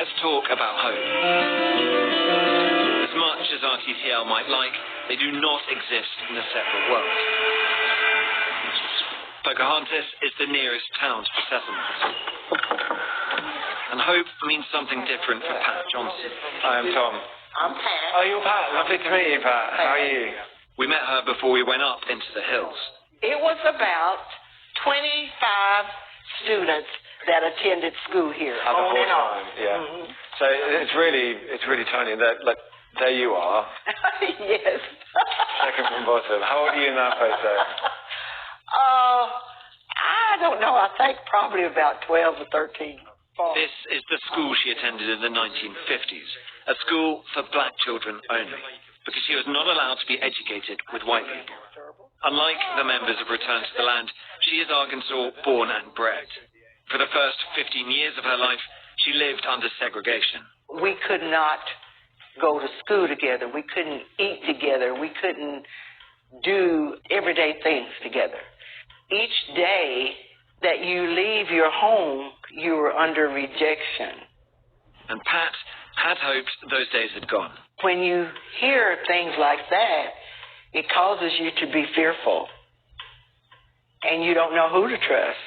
Let's talk about hope. As much as RTTL might like, they do not exist in a separate world. Pocahontas is the nearest town to settlement. And hope means something different for Pat Johnson. Hi, I'm Tom. I'm Pat. Oh, you're Pat. Lovely to meet you, Pat. How are you? We met her before we went up into the hills. It was about 25 students that attended school here. On and on. Yeah. Mm-hmm. So it's really tiny. Like, there you are. Yes. Second from bottom. How old are you in that photo? I don't know. I think probably about 12 or 13. This is the school she attended in the 1950s, a school for black children only, because she was not allowed to be educated with white people. Unlike the members of Return to the Land, she is Arkansas born and bred. For the first 15 years of her life, she lived under segregation. We could not go to school together. We couldn't eat together. We couldn't do everyday things together. Each day that you leave your home, you were under rejection. And Pat had hoped those days had gone. When you hear things like that, it causes you to be fearful. And you don't know who to trust.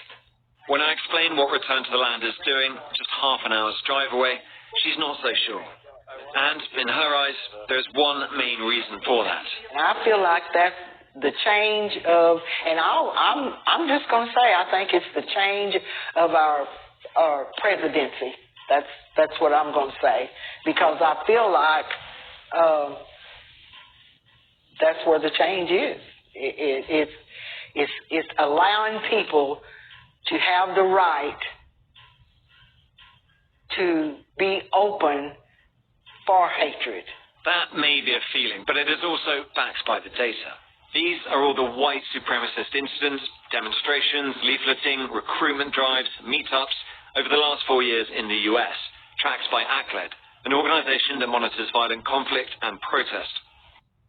When I explain what Return to the Land is doing, just half an hour's drive away, she's not so sure. And in her eyes, there's one main reason for that. And I feel like that's the change of, and I'm just going to say, I think it's the change of our presidency. That's what I'm going to say, because I feel like that's where the change is. It's allowing people to have the right to be open for hatred. That may be a feeling, but it is also backed by the data. These are all the white supremacist incidents, demonstrations, leafleting, recruitment drives, meetups over the last 4 years in the US, tracked by ACLED, an organization that monitors violent conflict and protest.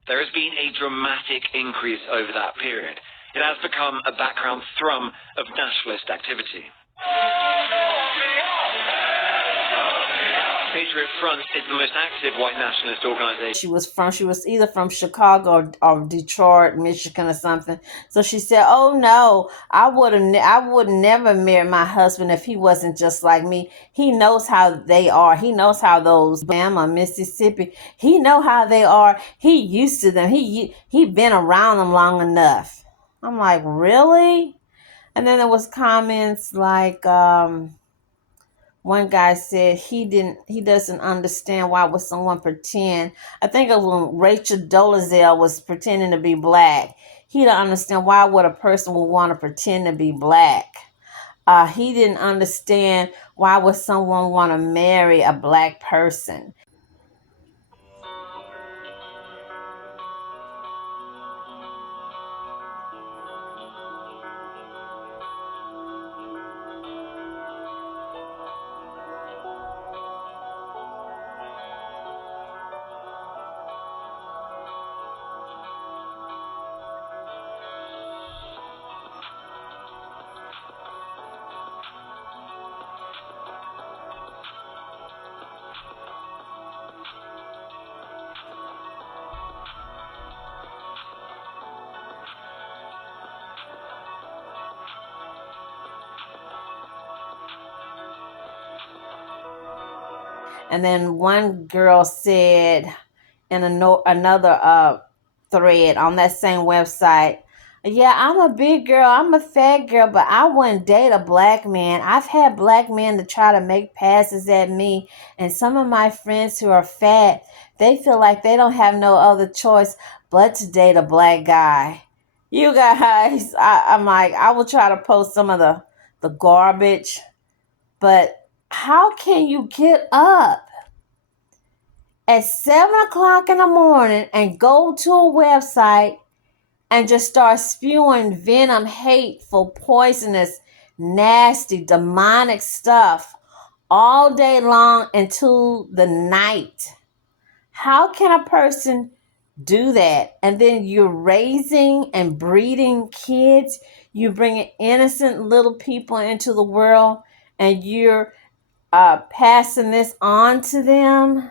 There has been a dramatic increase over that period. It has become a background thrum of nationalist activity. Patriot Front is the most active white nationalist organization. She was either from Chicago or Detroit, Michigan or something. So she said, "Oh no, I would never marry my husband if he wasn't just like me. He knows how they are. He knows how those Alabama, Mississippi, he know how they are. He used to them. He been around them long enough." I'm like, really? And then there was comments like, one guy said he doesn't understand why would someone pretend. I think it was when Rachel Dolezal was pretending to be black. He don't understand why would a person would want to pretend to be black. He didn't understand why would someone want to marry a black person. And then one girl said in another thread on that same website, "Yeah, I'm a big girl, I'm a fat girl, but I wouldn't date a black man. I've had black men to try to make passes at me, and some of my friends who are fat, they feel like they don't have no other choice but to date a black guy." You guys, I'm like, I will try to post some of the garbage, but how can you get up at 7 o'clock in the morning and go to a website and just start spewing venom, hateful, poisonous, nasty, demonic stuff all day long into the night? How can a person do that? And then you're raising and breeding kids. You're bringing innocent little people into the world, and you're passing this on to them.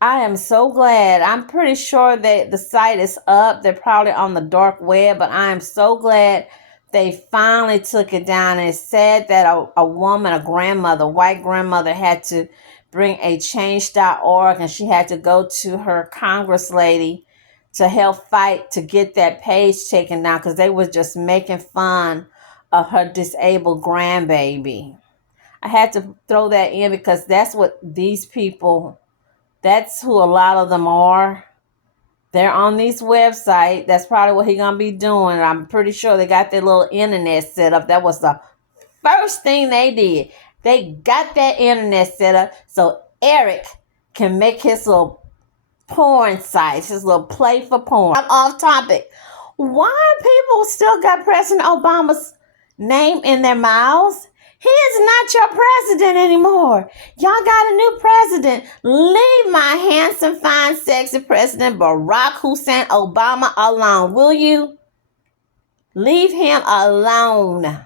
I am so glad. I'm pretty sure that the site is up. They're probably on the dark web, but I am so glad they finally took it down. And it said that a woman, a grandmother, white grandmother, had to bring a change.org, and she had to go to her Congress lady to help fight to get that page taken down because they was just making fun of her disabled grandbaby. I had to throw that in because that's what these people, that's who a lot of them are. They're on these websites. That's probably what he's going to be doing. I'm pretty sure they got their little internet set up. That was the first thing they did. They got that internet set up so Eric can make his little porn sites, his little play for porn. I'm off topic. Why people still got President Obama's name in their mouths? He is not your president anymore. Y'all got a new president. Leave my handsome, fine, sexy president Barack Hussein Obama alone, will you? Leave him alone.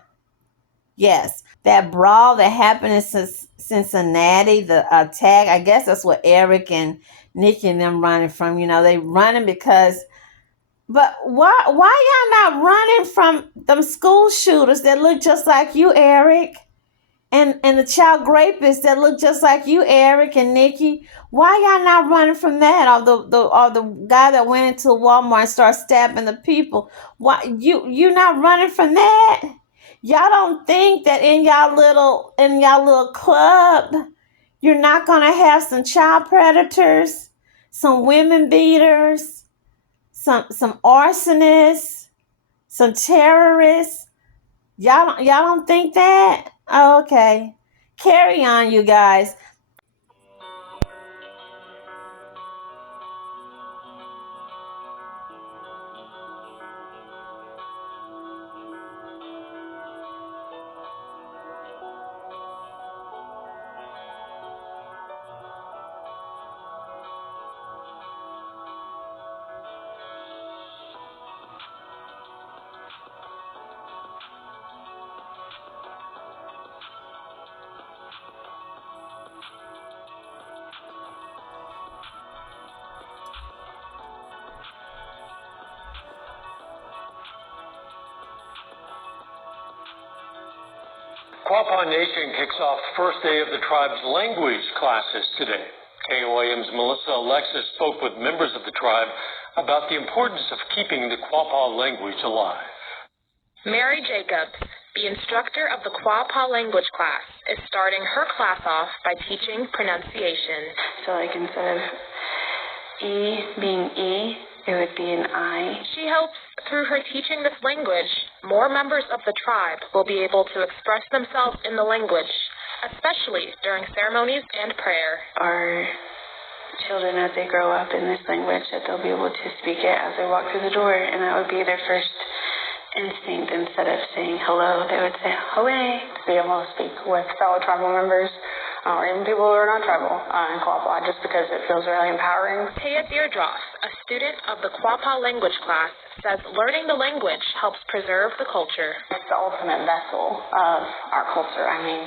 Yes, that brawl that happened in Cincinnati, the attack, I guess that's what Eric and Nikki and them running from. You know, they running because... But why y'all not running from them school shooters that look just like you, Eric? And the child rapists that look just like you, Eric and Nikki? Why y'all not running from that? Or the guy that went into Walmart and started stabbing the people? Why you not running from that? Y'all don't think that in y'all little club, you're not gonna have some child predators, some women beaters, some arsonists, some terrorists? Y'all don't think that? Oh, okay. Carry on, you guys. Quapaw Nation kicks off first day of the tribe's language classes today. KOAM's Melissa Alexis spoke with members of the tribe about the importance of keeping the Quapaw language alive. Mary Jacobs, the instructor of the Quapaw language class, is starting her class off by teaching pronunciation. So like instead of E being E, it would be an I. She hopes through her teaching this language, more members of the tribe will be able to express themselves in the language, especially during ceremonies and prayer. Our children, as they grow up in this language, that they'll be able to speak it as they walk through the door, and that would be their first instinct. Instead of saying hello, they would say hooray. To be able to speak with fellow tribal members, or even people who are not tribal in Quapaw, just because it feels really empowering. Taya Deirdross, a student of the Quapaw language class, says learning the language helps preserve the culture. It's the ultimate vessel of our culture. I mean,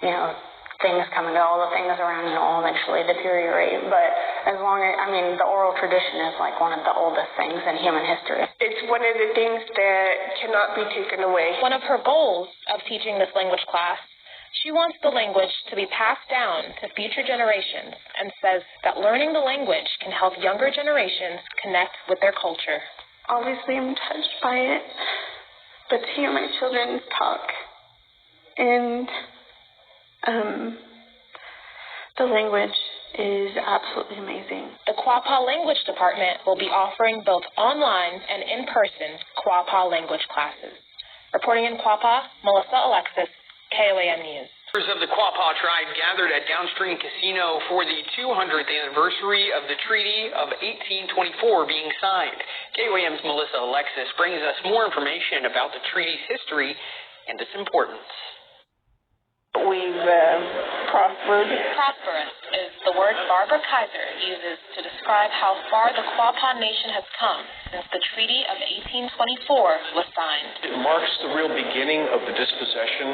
you know, things come and go, all the things around you will eventually deteriorate, but as long as, I mean, the oral tradition is like one of the oldest things in human history. It's one of the things that cannot be taken away. One of her goals of teaching this language class, she wants the language to be passed down to future generations and says that learning the language can help younger generations connect with their culture. Obviously, I'm touched by it, but to hear my children talk and the language is absolutely amazing. The Quapaw Language Department will be offering both online and in-person Quapaw language classes. Reporting in Quapaw, Melissa Alexis, KOAM News. Members of the Quapaw tribe gathered at Downstream Casino for the 200th anniversary of the Treaty of 1824 being signed. KOAM's Melissa Alexis brings us more information about the treaty's history and its importance. We've prospered. Prosperous is the word Barbara Kaiser uses to describe how far the Quapaw Nation has come since the Treaty of 1824 was signed. It marks the real beginning of the dispossession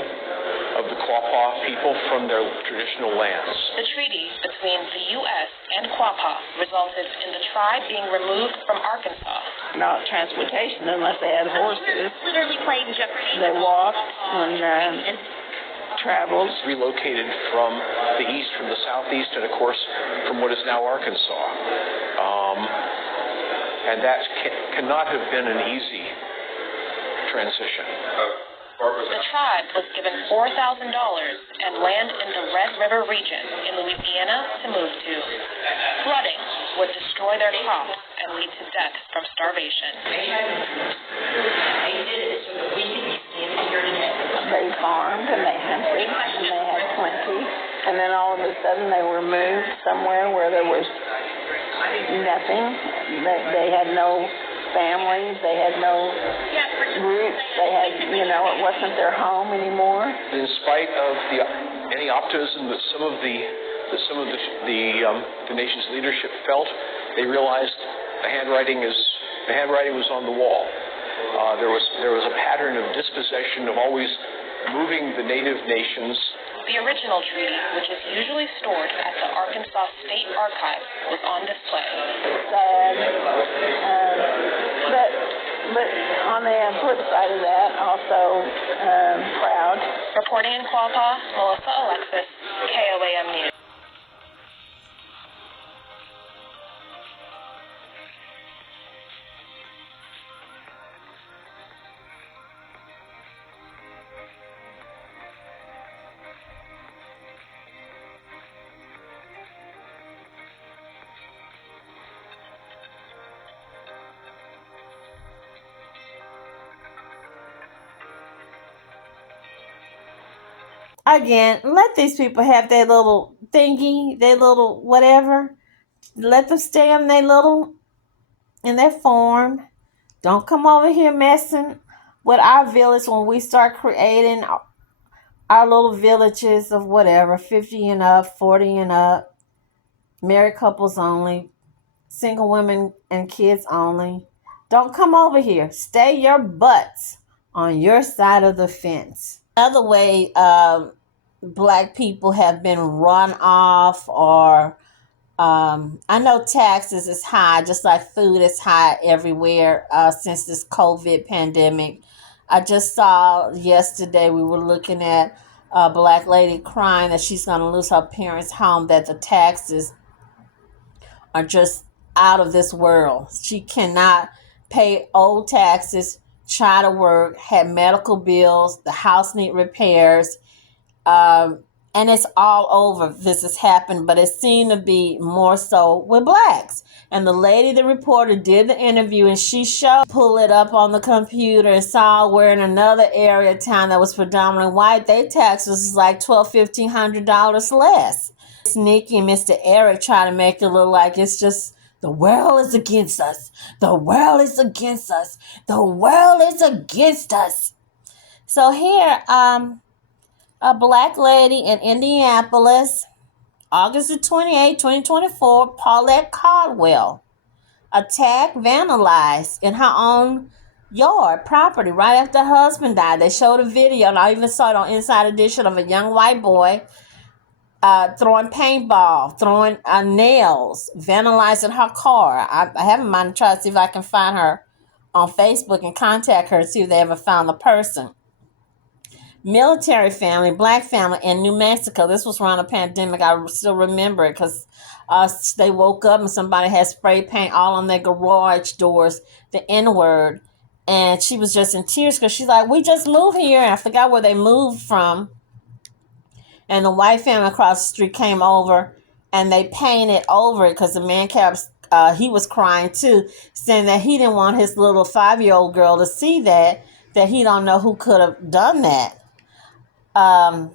of the Quapaw people from their traditional lands. The treaty between the U.S. and Quapaw resulted in the tribe being removed from Arkansas. Not transportation unless they had horses. Literally playing Jeopardy. They walked and traveled. Relocated from the east, from the southeast, and of course from what is now Arkansas. And that cannot have been an easy transition. The tribe was given $4,000 and land in the Red River region in Louisiana to move to. Flooding would destroy their crops and lead to death from starvation. They farmed and they hunted and they had plenty. And then all of a sudden they were moved somewhere where there was nothing. They had no families. They had no roots. They had, it wasn't their home anymore. In spite of any optimism that some of the nation's leadership felt, they realized the handwriting was on the wall. There was a pattern of dispossession, of always moving the native nations. The original treaty, which is usually stored at the Arkansas State Archives, was on display. Sad, but on the flip side of that, also proud. Reporting in Quapaw, Melissa Alexis, KOAM News. Again, let these people have their little thingy, their little whatever. Let them stay in their form. Don't come over here messing with our village when we start creating our little villages of whatever, 50 and up, 40 and up, married couples only, single women and kids only. Don't come over here. Stay your butts on your side of the fence. Another way Black people have been run off, or I know taxes is high, just like food is high everywhere since this COVID pandemic. I just saw yesterday, we were looking at a Black lady crying that she's going to lose her parents' home, that the taxes are just out of this world. She cannot pay old taxes, try to work, had medical bills, the house need repairs, and it's all over. This has happened, but it seemed to be more so with Blacks. And the lady, the reporter, did the interview, and she pull it up on the computer and saw where in another area of town that was predominantly white, their taxes was like $1,200, $1,500 less. Miss Nikki and Mr. Eric try to make it look like it's just the world is against us. The world is against us. The world is against us. So here, a Black lady in Indianapolis, August the 28th, 2024, Paulette Caldwell, attacked, vandalized in her own yard, property, right after her husband died. They showed a video, and I even saw it on Inside Edition, of a young white boy throwing paintball, throwing nails, vandalizing her car. I have in mind to try to see if I can find her on Facebook and contact her and see if they ever found the person. Military family, Black family in New Mexico. This was around the pandemic. I still remember it because they woke up and somebody had spray paint all on their garage doors, the N-word. And she was just in tears because she's like, we just moved here. And I forgot where they moved from. And the white family across the street came over and they painted over it because the man kept, he was crying too, saying that he didn't want his little 5-year-old girl to see that he don't know who could have done that. I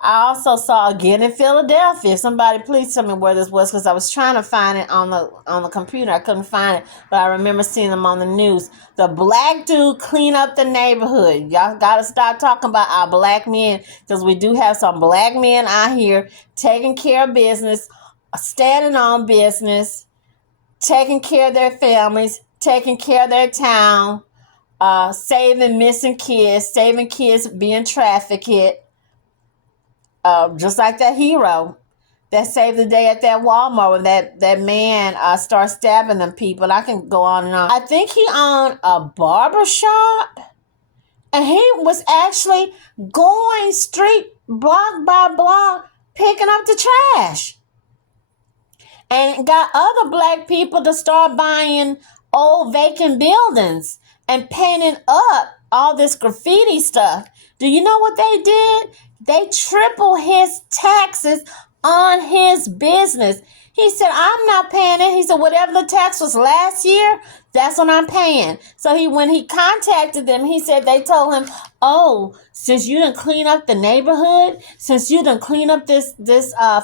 also saw again in Philadelphia. Somebody please tell me where this was, because I was trying to find it on the computer. I couldn't find it, but I remember seeing them on the news. The Black dude clean up the neighborhood. Y'all got to stop talking about our Black men, because we do have some Black men out here taking care of business, standing on business, taking care of their families, taking care of their town, saving missing kids, saving kids being trafficked, just like that hero that saved the day at that Walmart when that man started stabbing them people. I can go on and on. I think he owned a barber shop, and he was actually going street block by block picking up the trash, and got other black people to start buying old vacant buildings and painting up all this graffiti stuff. Do you know what they did? They tripled his taxes on his business. He said, I'm not paying it. He said, whatever the tax was last year, that's what I'm paying. So when he contacted them, he said they told him, oh, since you didn't clean up the neighborhood, since you didn't clean up this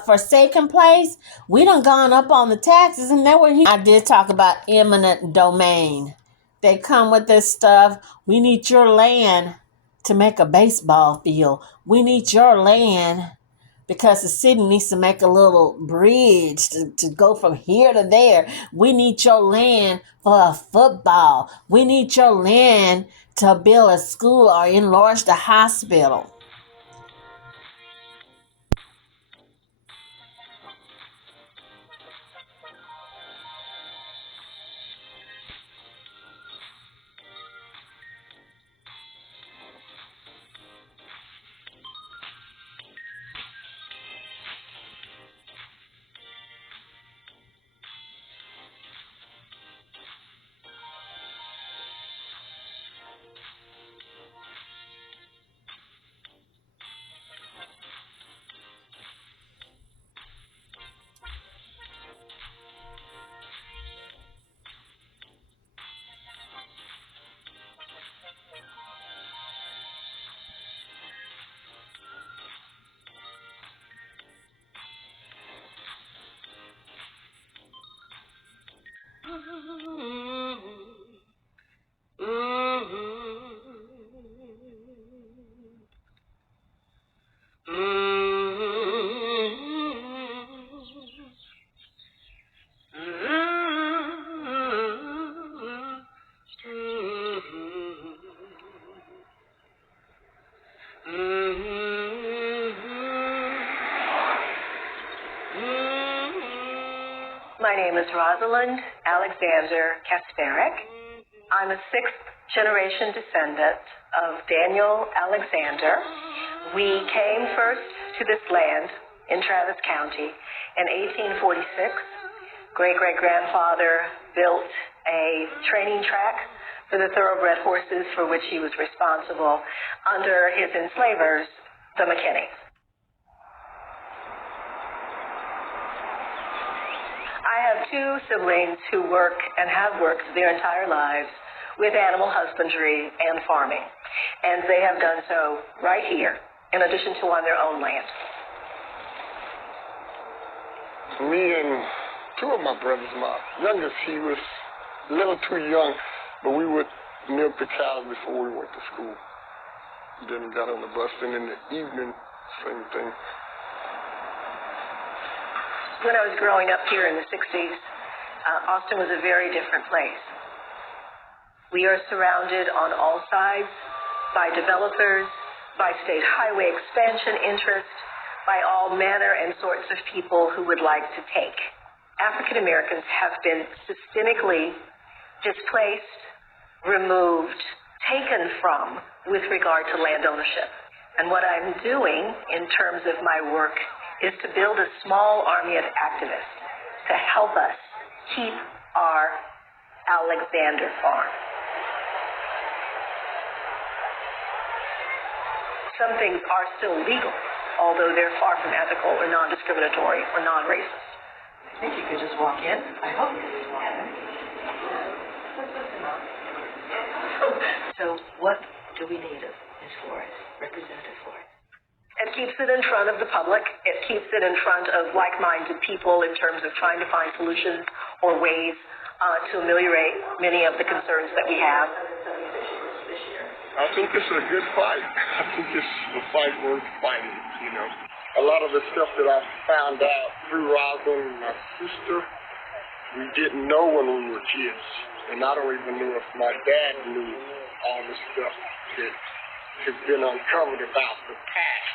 forsaken place, we done gone up on the taxes. And that when I did talk about eminent domain. They come with this stuff. We need your land to make a baseball field. We need your land because the city needs to make a little bridge to go from here to there. We need your land for a football. We need your land to build a school or enlarge the hospital. My name is Rosalind Alexander Kasparek. I'm a sixth-generation descendant of Daniel Alexander. We came first to this land in Travis County in 1846. Great-great-grandfather built a training track for the thoroughbred horses for which he was responsible under his enslavers, the McKinneys. I have two siblings who work and have worked their entire lives with animal husbandry and farming, and they have done so right here, in addition to on their own land. Me and two of my brothers, my youngest, he was a little too young, but we would milk the cows before we went to school. Then we got on the bus, and in the evening, same thing. When I was growing up here in the 60s, Austin was a very different place. We are surrounded on all sides by developers, by state highway expansion interests, by all manner and sorts of people who would like to take. African Americans have been systemically displaced, removed, taken from with regard to land ownership. And what I'm doing in terms of my work is to build a small army of activists to help us keep our Alexander farm. Some things are still legal, although they're far from ethical or non-discriminatory or non-racist. I think you could just walk in. I hope you could walk in. So what do we need of Ms. Flores, Representative Flores? It keeps it in front of the public. It keeps it in front of like-minded people in terms of trying to find solutions or ways to ameliorate many of the concerns that we have. I think it's a good fight. I think it's a fight worth fighting, you know. A lot of the stuff that I found out through Rosalind and my sister, we didn't know when we were kids. And I don't even know if my dad knew all the stuff that has been uncovered about the past.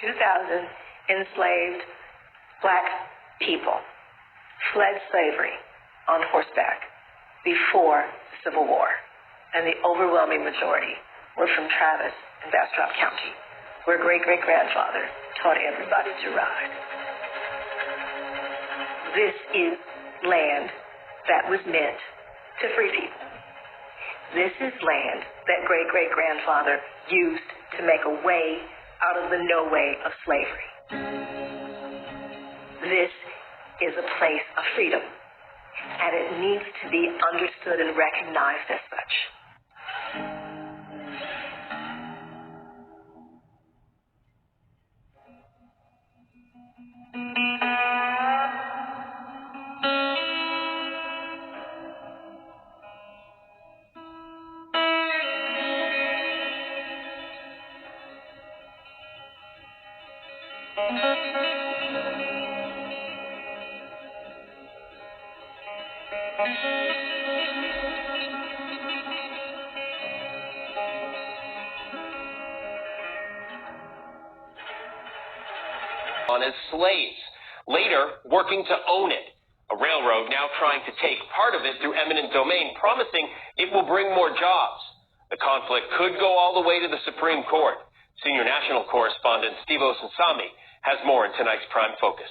2,000 enslaved black people fled slavery on horseback before the Civil War, and the overwhelming majority were from Travis and Bastrop County, where great-great-grandfather taught everybody to ride. This is land that was meant to free people. This is land that great-great-grandfather used to make a way out of the no way of slavery. This is a place of freedom, and it needs to be understood and recognized as such. On as slaves, later working to own it. A railroad now trying to take part of it through eminent domain, promising it will bring more jobs. The conflict could go all the way to the Supreme Court. Senior national correspondent Steve Osunsami has more in tonight's Prime Focus.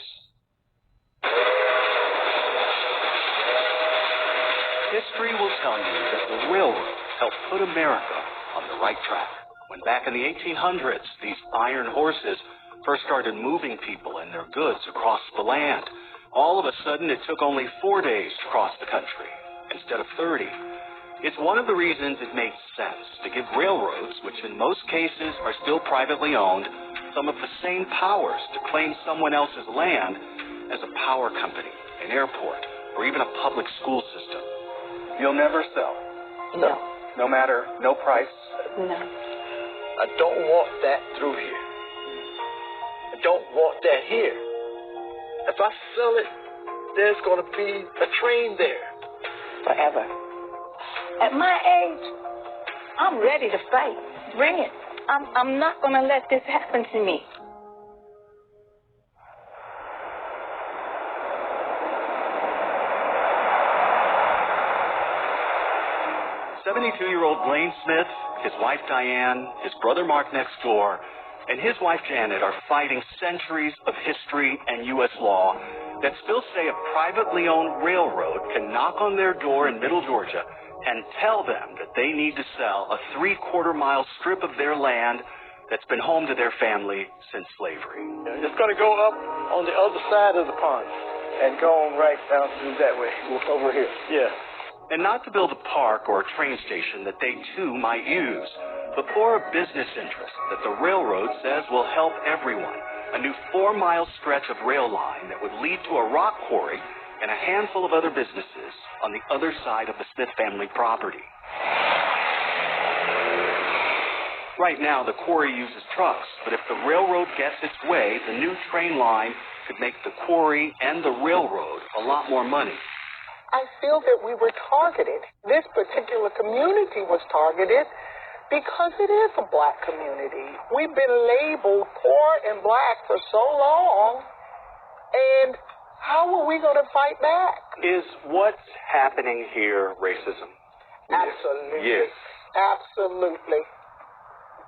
History will tell you that the railroad helped put America on the right track. When back in the 1800s, these iron horses first started moving people and their goods across the land. All of a sudden, it took only 4 days to cross the country instead of 30. It's one of the reasons it makes sense to give railroads, which in most cases are still privately owned, some of the same powers to claim someone else's land as a power company, an airport, or even a public school system. You'll never sell? No. No matter, no price? No. I don't want that through here. I don't want that here. If I sell it, there's going to be a train there. Forever. At my age, I'm ready to fight. Bring it. I'm not going to let this happen to me. "72-year-old Blaine Smith, his wife Diane, his brother Mark next door, and his wife Janet are fighting centuries of history and U.S. law that still say a privately owned railroad can knock on their door in Middle Georgia and tell them that they need to sell a 3/4-mile strip of their land that's been home to their family since slavery. It's going to go up on the other side of the pond and go on right down through that way, over here. Yeah. And not to build a park or a train station that they too might use, but for a business interest that the railroad says will help everyone. A new 4-mile stretch of rail line that would lead to a rock quarry and a handful of other businesses on the other side of the Smith family property. Right now, the quarry uses trucks, but if the railroad gets its way, the new train line could make the quarry and the railroad a lot more money. I feel that we were targeted. This particular community was targeted because it is a black community. We've been labeled poor and black for so long, and how are we going to fight back? Is what's happening here racism? Absolutely. Yes. Absolutely.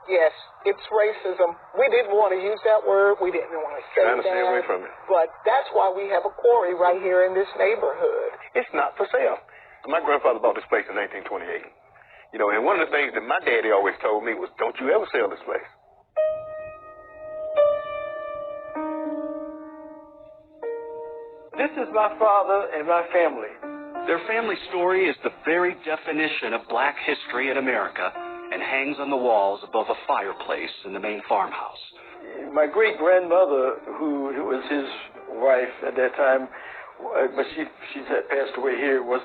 Yes, it's racism. We didn't want to use that word. We didn't want to say that. Trying to stay away from it. But that's why we have a quarry right here in this neighborhood. It's not for sale. My grandfather bought this place in 1928. You know, and one of the things that my daddy always told me was, don't you ever sell this place. This is my father and my family. Their family story is the very definition of black history in America and hangs on the walls above a fireplace in the main farmhouse. My great-grandmother, who was his wife at that time, but she had passed away here, was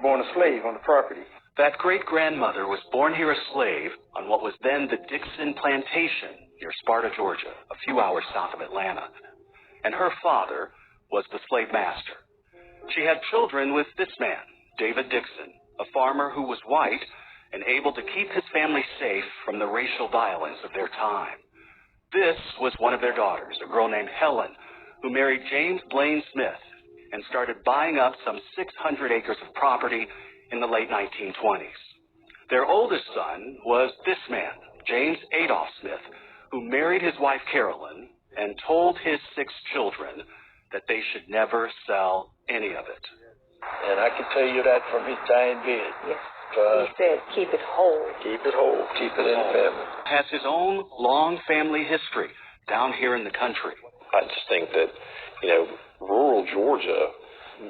born a slave on the property. That great-grandmother was born here a slave on what was then the Dixon Plantation near Sparta, Georgia, a few hours south of Atlanta. And her father was the slave master. She had children with this man, David Dixon, a farmer who was white and able to keep his family safe from the racial violence of their time. This was one of their daughters, a girl named Helen, who married James Blaine Smith and started buying up some 600 acres of property in the late 1920s. Their oldest son was this man, James Adolph Smith, who married his wife Carolyn and told his 6 children that they should never sell any of it. And I can tell you that from his dying bed. Yes. He said, keep it whole. Keep it whole. Keep it in the family. Has his own long family history down here in the country. I just think that, rural Georgia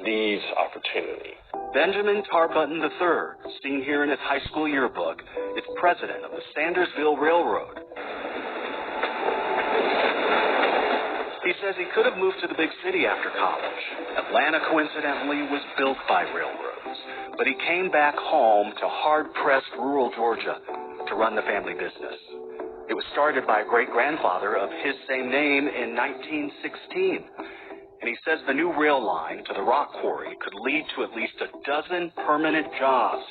needs opportunity. Benjamin Tarbutton III, seen here in his high school yearbook, is president of the Sandersville Railroad. He says he could have moved to the big city after college. Atlanta, coincidentally, was built by railroads. But he came back home to hard-pressed rural Georgia to run the family business. It was started by a great-grandfather of his same name in 1916. And he says the new rail line to the rock quarry could lead to at least a dozen permanent jobs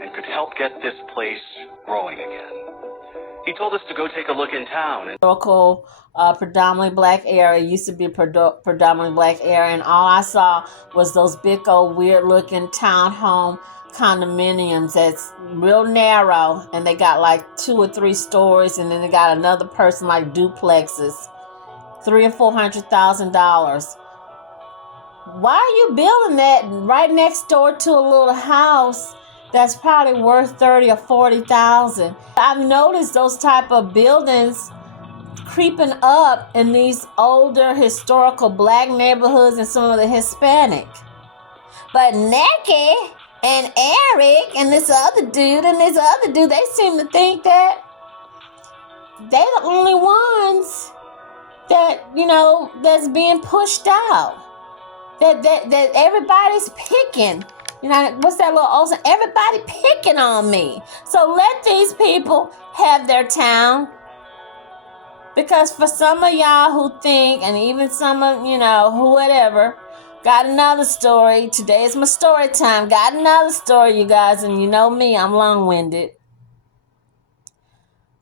and could help get this place growing again. He told us to go take a look in town. Historical, predominantly black area. It used to be a predominantly black area, and all I saw was those big old weird-looking townhome condominiums that's real narrow, and they got like 2 or 3 stories, and then they got another person like duplexes, $300,000 or $400,000. Why are you building that right next door to a little house that's probably worth $30,000 or $40,000? I've noticed those type of buildings creeping up in these older historical black neighborhoods and some of the Hispanic. But Neki and Eric and this other dude, they seem to think that they're the only ones that, that's being pushed out. That everybody's picking. What's that little old saying? Everybody picking on me. So let these people have their town. Because for some of y'all who think, and even some of, who whatever, got another story. Today is my story time. Got another story, you guys. And you know me, I'm long-winded.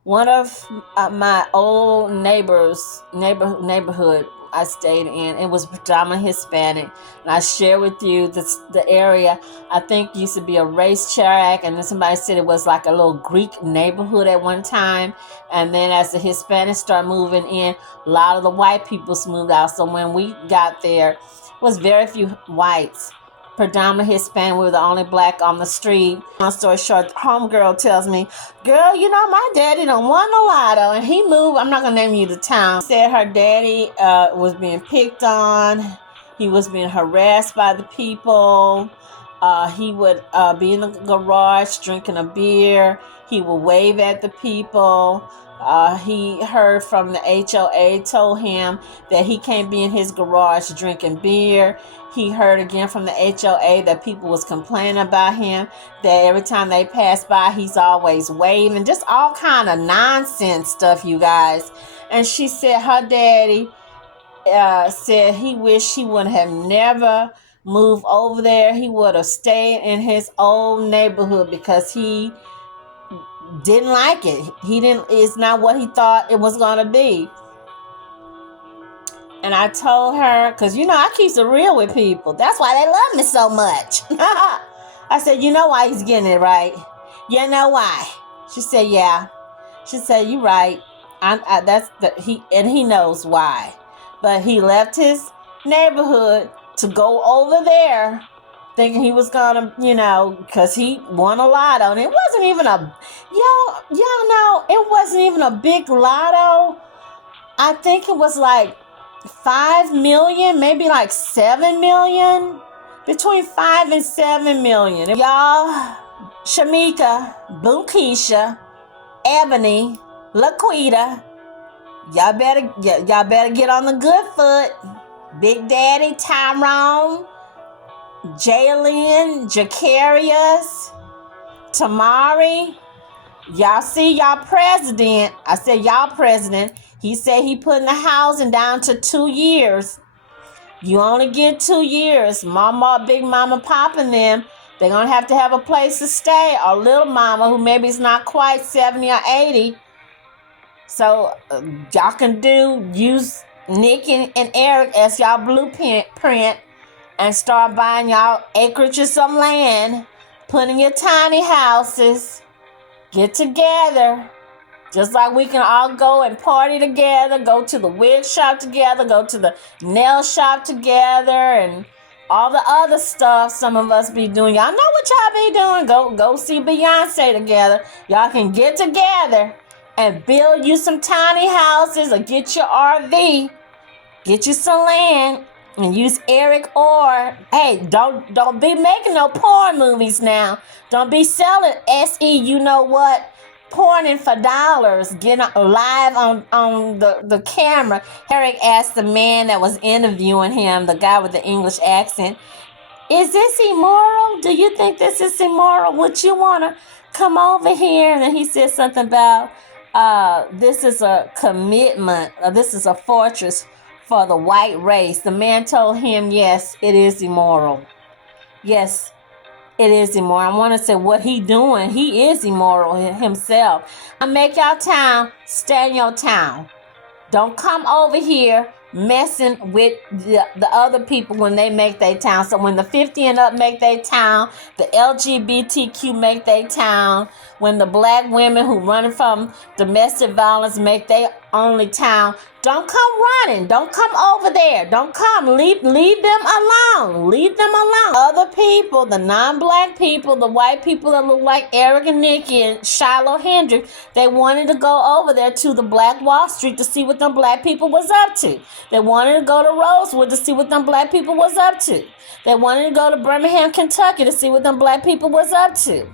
One of my old neighborhood I stayed in, it was predominantly Hispanic, and I share with you the area I think used to be a racetrack, and then somebody said it was like a little Greek neighborhood at one time, and then as the Hispanics started moving in, a lot of the white people moved out. So when we got there, it was very few whites, predominantly Hispanic. We were the only black on the street. Long story short, homegirl tells me, girl, my daddy done won the lotto, and he moved. I'm not going to name you the town. Said her daddy was being picked on. He was being harassed by the people. He would be in the garage drinking a beer. He would wave at the people. He heard from the HOA, told him that he can't be in his garage drinking beer. He heard again from the HOA that people was complaining about him, that every time they pass by, he's always waving, just all kind of nonsense stuff, you guys. And she said her daddy said he wished he would have never moved over there. He would have stayed in his old neighborhood because he didn't like it. It's not what he thought it was going to be. And I told her, because I keep it real with people. That's why they love me so much. I said, you know why he's getting it, right? You know why? She said, yeah. She said, you right. He knows why. But he left his neighborhood to go over there thinking he was gonna, because he won a lotto. And it wasn't even y'all know, it wasn't even a big lotto. I think it was like 5 million, maybe like 7 million, between 5 and 7 million. Y'all, Shamika, Bookisha, Ebony, Laquita, y'all better get on the good foot. Big Daddy, Tyrone, Jaylyn, Jacarius, Tamari, Y'all see y'all president. I said y'all president. He said he putting the housing down to 2 years. You only get 2 years. Mama, big mama, pop and them, they're going to have a place to stay. Or little mama who maybe is not quite 70 or 80. So y'all can use Nick and Eric as y'all blueprint and start buying y'all acreage of some land, putting your tiny houses, get together. Just like we can all go and party together, go to the wig shop together, go to the nail shop together, and all the other stuff some of us be doing. Y'all know what y'all be doing. Go see Beyonce together. Y'all can get together and build you some tiny houses or get your RV, get you some land, and use Eric or, hey, don't be making no porn movies now. Don't be selling you know what, porning for dollars, getting live on the camera. Eric asked the man that was interviewing him, the guy with the English accent, is this immoral? Do you think this is immoral? Would you want to come over here? And then he said something about, this is a commitment, this is a fortress for the white race. The man told him, yes, it is immoral. Yes, it is immoral. I want to say what he doing. He is immoral himself. I make your town, stay in your town. Don't come over here messing with the other people when they make their town. So when the 50 and up make their town, the LGBTQ make their town, when the black women who running from domestic violence make their only town, don't come running. Don't come over there. Don't come. Leave them alone. Leave them alone. Other people, the non-black people, the white people that look like Eric and Nikki and Shiloh Hendricks, they wanted to go over there to the Black Wall Street to see what them black people was up to. They wanted to go to Rosewood to see what them black people was up to. They wanted to go to Birmingham, Kentucky to see what them black people was up to.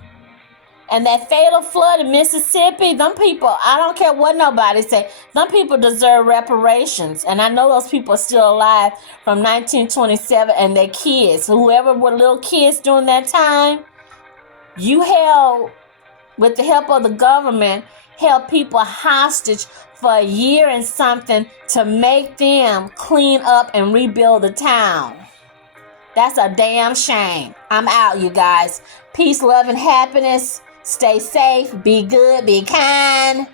And that fatal flood in Mississippi, them people, I don't care what nobody say, them people deserve reparations. And I know those people are still alive from 1927 and their kids. Whoever were little kids during that time, you held, with the help of the government, held people hostage for a year and something to make them clean up and rebuild the town. That's a damn shame. I'm out, you guys. Peace, love, and happiness. Stay safe, be good, be kind.